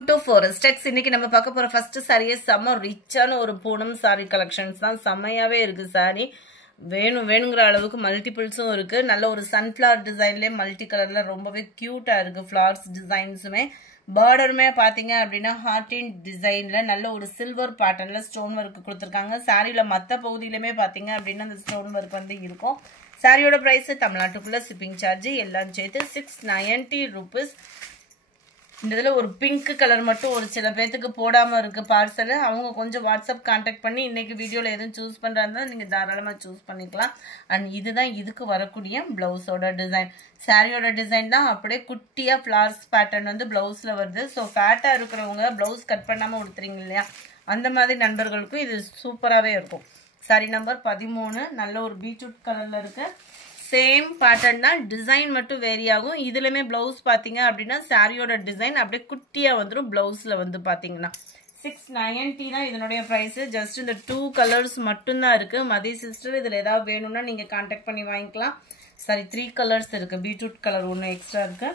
to Forest Tex இன்னைக்கு நம்ம பார்க்க போற ஃபர்ஸ்ட் சாரியே செம ரிச்சான ஒரு பூனம் சாரி கலெக்ஷன்ஸ் தான். செமையாவே இருக்கு சாரி. வேணுங்கிற அளவுக்கு மல்டிபிள்ஸும் இருக்கு. நல்ல ஒரு சன்ஃப்ளவர் டிசைன்லயே மல்டி கலர்ல ரொம்பவே கியூட்டா இருக்கு. ஃப்ளவர்ஸ் டிசைன்ஸுமே பார்டருமே பாத்தீங்க அப்படின்னா ஹார்டின் டிசைன்ல நல்ல ஒரு சில்வர் பேட்டர்ன்ல ஸ்டோன் ஒர்க் கொடுத்துருக்காங்க. சாரியில மத்த பகுதியிலுமே பாத்தீங்க அப்படின்னா அந்த ஸ்டோன் ஒர்க் வந்து இருக்கும். சாரியோட பிரைஸ் தமிழ்நாட்டுக்குள்ள ஷிப்பிங் சார்ஜ் எல்லாம் சேர்த்து 690 rupees. இந்த ஒரு பிங்க் கலர் மட்டும் ஒரு சில பேத்துக்கு போடாம இருக்கு பார்சல். அவங்க கொஞ்சம் வாட்ஸ்அப் கான்டாக்ட் பண்ணி இன்னைக்கு வீடியோல எதுவும் சூஸ் பண்றாங்க நீங்க தாராளமா சூஸ் பண்ணிக்கலாம். அண்ட் இதுதான் இதுக்கு வரக்கூடிய பிளவுஸோட டிசைன். சாரியோட டிசைன் தான் அப்படியே குட்டியா ஃபிளவர்ஸ் பேட்டர்ன் வந்து பிளவுஸ்ல வருது. ஸோ ஃபேட்டா இருக்கிறவங்க பிளவுஸ் கட் பண்ணாம கொடுத்துறீங்க இல்லையா, அந்த மாதிரி நண்பர்களுக்கும் இது சூப்பராகவே இருக்கும். சாரி நம்பர் 13 நல்ல ஒரு பீட்ரூட் கலர்ல இருக்கு. சேம் பேட்டர்ன் தான், டிசைன் மட்டும் வேரி ஆகும். இதுலயுமே பிளவுஸ் பாத்தீங்க அப்படின்னா சாரியோட டிசைன் அப்படியே குட்டியா வந்துடும். பிளவுஸ்ல வந்து பாத்தீங்கன்னா 690 தான் இதனுடைய பிரைஸ். ஜஸ்ட் இந்த 2 கலர்ஸ் மட்டும்தான் இருக்கு. மதி சிஸ்டர் இதுல ஏதாவது வேணும்னா நீங்க கான்டாக்ட் பண்ணி வாங்கிக்கலாம். சாரி 3 கலர்ஸ் இருக்கு. பீட்ரூட் கலர் ஒன்று எக்ஸ்ட்ரா இருக்கு.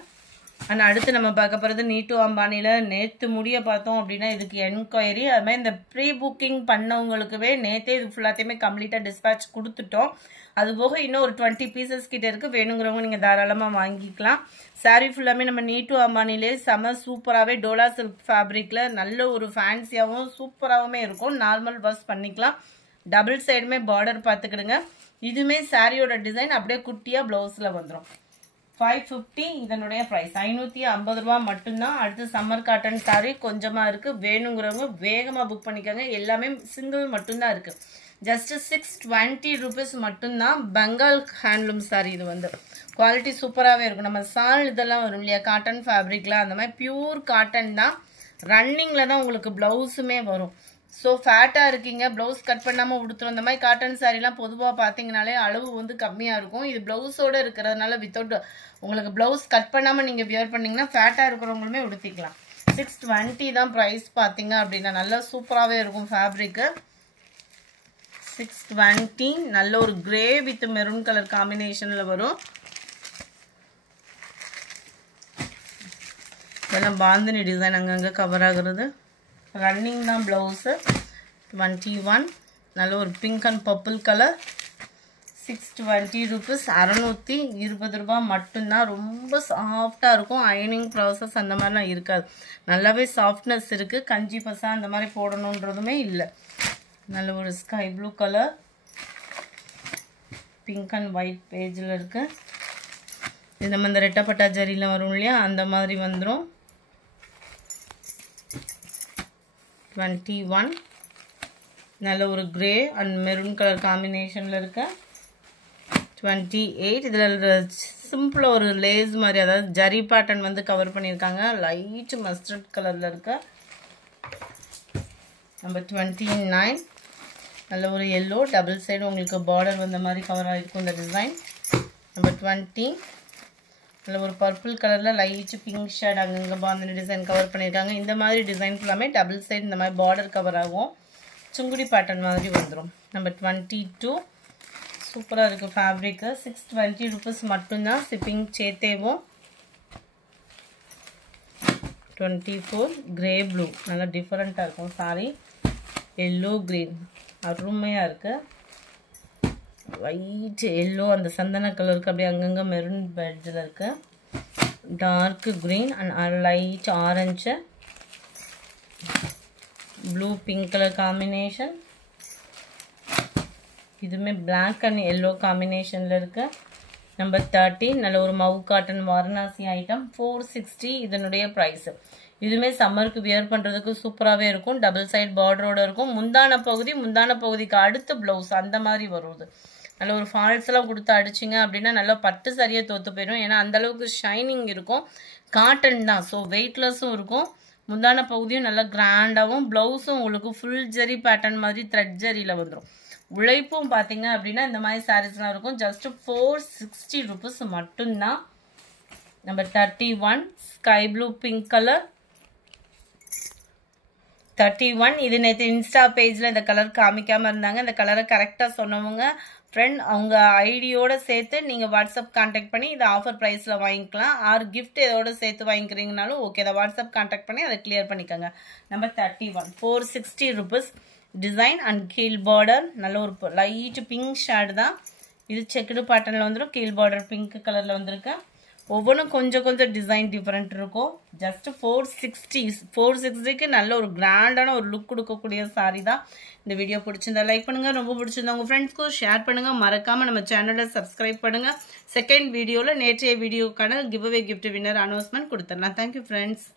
ஆனால் அடுத்து நம்ம பார்க்க போகிறது நீட்டு அம்பானியில் நேற்று முடிய பார்த்தோம் அப்படின்னா இதுக்கு என்கொயரி. அது மாதிரி இந்த ப்ரீ புக்கிங் பண்ணவங்களுக்குவே நேற்றே இது ஃபுல்லாத்தையுமே கம்ப்ளீட்டாக டிஸ்பேட்ச் கொடுத்துட்டோம். அது போக இன்னும் ஒரு 20 பீசஸ் கிட்ட இருக்கு. வேணுங்கிறவங்க நீங்கள் தாராளமாக வாங்கிக்கலாம். சாரி ஃபுல்லாமே நம்ம நீட்டு அம்பானிலே செம சூப்பராகவே டோலா சில்க் ஃபேப்ரிக்கில் நல்ல ஒரு ஃபேன்சியாகவும் சூப்பராகவுமே இருக்கும். நார்மல் வாஷ் பண்ணிக்கலாம். டபுள் சைடுமே பார்டர் பார்த்துக்கிடுங்க. இதுவுமே சாரியோட டிசைன் அப்படியே குட்டியாக ப்ளவுஸில் வந்துடும். 550 இதனுடைய பிரைஸ் 550 ரூபா மட்டும்தான். அடுத்து சம்மர் காட்டன் சாரி கொஞ்சமா இருக்கு. வேணுங்கிறவங்க வேகமா புக் பண்ணிக்கோங்க. எல்லாமே சிங்கிள் மட்டும்தான் இருக்கு. ஜஸ்ட் 620 rupees மட்டும்தான். Bengal handloom sorry. இது வந்து குவாலிட்டி சூப்பராகவே இருக்கும். நம்ம சால் இதெல்லாம் வரும் இல்லையா காட்டன் ஃபேப்ரிக்ல, அந்த மாதிரி பியூர் காட்டன் தான். ரன்னிங்ல தான் உங்களுக்கு பிளவுஸுமே வரும். ஸோ ஃபேட்டாக இருக்கீங்க, ப்ளவுஸ் கட் பண்ணாமல் உடுத்துரும். இந்த மாதிரி காட்டன் சாரீலாம் பொதுவாக பார்த்தீங்கனாலே அளவு வந்து கம்மியாக இருக்கும். இது ப்ளவுஸோடு இருக்கிறதுனால வித்தவுட் உங்களுக்கு ப்ளவுஸ் கட் பண்ணாமல் நீங்கள் வியர் பண்ணிங்கன்னா ஃபேட்டாக இருக்கிறவங்களுமே உடுத்திக்கலாம். 620 தான் ப்ரைஸ் பார்த்தீங்க அப்படின்னா. நல்லா சூப்பராகவே இருக்கும் ஃபேப்ரிக்கு. 620 நல்ல ஒரு கிரே வித் மெரூன் கலர் காம்பினேஷனில் வரும். இதெல்லாம் பாந்தினி டிசைன் அங்கங்கே கவர் ஆகுறது. ரன்னிங் தான் பிளவுஸு. 21 நல்ல ஒரு pink and purple colour. 620 rupees 620 ரூபா மட்டும்தான். ரொம்ப சாஃப்டாக இருக்கும். அயனிங் ப்ராசஸ் அந்த மாதிரிலாம் இருக்காது. நல்லாவே சாஃப்ட்னஸ் இருக்குது. கஞ்சி பசா அந்த மாதிரி போடணுன்றதுமே இல்லை. நல்ல ஒரு sky blue colour, pink and white பேஜில் இருக்குது. இது நம்ம இந்த ரெட்டப்பட்டா ஜரியில் வரும் இல்லையா, அந்த மாதிரி வந்துடும். 21 நல்ல ஒரு கிரே அண்ட் மெரூன் கலர் காம்பினேஷனில் இருக்கு. 28 இதில் சிம்பிளாக ஒரு லேஸ் மாதிரி, அதாவது ஜரி பேட்டர்ன் வந்து கவர் பண்ணியிருக்காங்க. லைட் மஸ்டர்ட் கலரில் இருக்கு. நம்பர் 29 நல்ல ஒரு எல்லோ டபுள் சைடு உங்களுக்கு பார்டர் வந்த மாதிரி கவர் ஆகிருக்கும் இந்த டிசைன். நம்பர் 20 நல்ல ஒரு பர்பிள் கலரில் லைட் பிங்க் ஷேட் அங்கங்கே பாந்தினி டிசைன் கவர் பண்ணியிருக்காங்க. இந்த மாதிரி டிசைன் ஃபுல்லாமே டபுள் சைடு இந்த மாதிரி பார்டர் கவர் ஆகும். சுங்குடி பேட்டர்ன் மாதிரி வந்துடும். நம்பர் 22 சூப்பராக இருக்குது ஃபேப்ரிக்கு. 620 rupees மட்டும்தான். ஷிப்பிங் சேர்த்தேவும். 24 கிரே ப்ளூ நல்லா டிஃப்ரெண்ட்டாக இருக்கும் சாரி. எல்லோ க்ரீன் அருமையாக இருக்குது. லைட் எல்லோ அந்த சந்தன கலருக்கு அப்படியே அங்கங்கே மெரூன் பெட்ஜில் இருக்கு. Dark green and light orange blue pink colour combination. இதுவுமே பிளாக் அண்ட் எல்லோ காம்பினேஷனில் இருக்கு. நம்பர் 30 நல்ல ஒரு மவு காட்டன் வாரணாசி ஐட்டம். 460 இதனுடைய ப்ரைஸு. இதுவுமே சம்மருக்கு வியர் பண்ணுறதுக்கு சூப்பராகவே இருக்கும். டபுள் சைட் பார்டரோடு இருக்கும். முந்தான பகுதிக்கு அடுத்த ப்ளவுஸ் அந்த மாதிரி வருது. நல்ல ஒரு ஃபால்ஸ் எல்லாம் கொடுத்து அடிச்சிங்க அப்படின்னா நல்லா பட்டு சரியாக தோற்று போயிடும். ஏன்னா அந்தளவுக்கு ஷைனிங் இருக்கும். காட்டன் தான், ஸோ வெயிட்லெஸ்ஸும் இருக்கும். முந்தான பகுதியும் நல்லா கிராண்டாகவும், ப்ளவுஸும் உங்களுக்கு ஃபுல் ஜரி பேட்டர்ன் மாதிரி த்ரெட் ஜரியில் வந்துடும். உழைப்பும் பார்த்தீங்க அப்படின்னா இந்த மாதிரி சாரீஸ்லாம் இருக்கும். ஜஸ்ட் 460 rupees மட்டும்தான். Number 31 sky blue pink colour. 31 இது நேற்று இன்ஸ்டா பேஜில் இந்த கலர் காமிக்காமல் இருந்தாங்க. இந்த கலரை கரெக்டாக சொன்னவங்க ஃப்ரெண்ட் அவங்க ஐடியோட சேர்த்து நீங்கள் வாட்ஸ்அப் கான்டாக்ட் பண்ணி இதை ஆஃபர் ப்ரைஸில் வாங்கிக்கலாம். ஆர் கிஃப்ட் இதோட சேர்த்து வாங்கிக்கிறீங்கனாலும் ஓகே, அதை வாட்ஸ்அப் கான்டாக்ட் பண்ணி அதை கிளியர் பண்ணிக்கோங்க. Number 31 460 rupees. டிசைன் அண்ட் கீழ் பார்டர் நல்ல ஒரு லைட் பிங்க் ஷேடு தான். இது செக்குடு பேட்டர்னில் வந்துடும். கீழ் பார்டர் பிங்க் கலரில் வந்துருக்கு. ஒவ்வொன்றும் கொஞ்சம் கொஞ்சம் டிசைன் டிஃப்ரெண்ட் இருக்கும். ஜஸ்ட் 460க்கு நல்ல ஒரு கிராண்டான ஒரு லுக் கொடுக்கக்கூடிய சாரி தான். இந்த வீடியோ பிடிச்சிருந்தா லைக் பண்ணுங்கள், ரொம்ப பிடிச்சிருந்தா உங்கள் ஃப்ரெண்ட்ஸ்க்கும் ஷேர் பண்ணுங்கள். மறக்காமல் நம்ம சேனலை சப்ஸ்கிரைப் பண்ணுங்கள். செகண்ட் வீடியோவில் நேற்றைய வீடியோக்கான give away gift winner announcement கொடுத்துடலாம். Thank you friends.